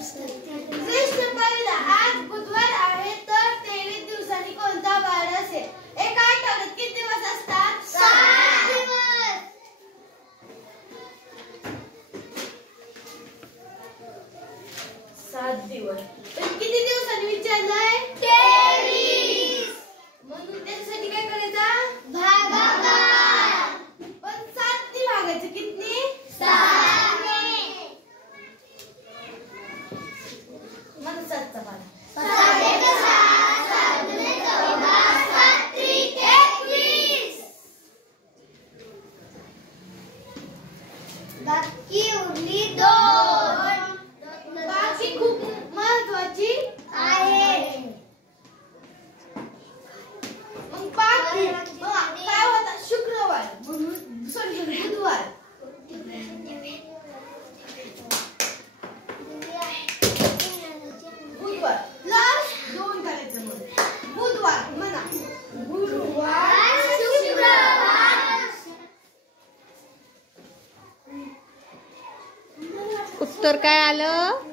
कृष्ण पहिला आज बुधवार आहे तर 23 दिवसांनी कोणता वार असेल? एका आठवड्यात किती दिवस असतात? 7 दिवस. 7 दिवस. पण किती दिवसांनी विचारलंय? 23. म्हणून त्यासाठी काय करायचं? भागाकार. पण 7 ने भागायचं किती? 6 ने. मग 7 चा पाढा. 7 एक 6, 7 दुने 14, 7 त्रिक 21. बाकी उरली 2. बाकी खूप महत्वाची आहे. मग बाकी काय होता? शुक्रवार म्हणून सॉरी बुधवार. बुधवार लास्ट 2 करायचं. मग बुधवार म्हणा. गुरुवार शुक्रवार. उत्तर काय आलं?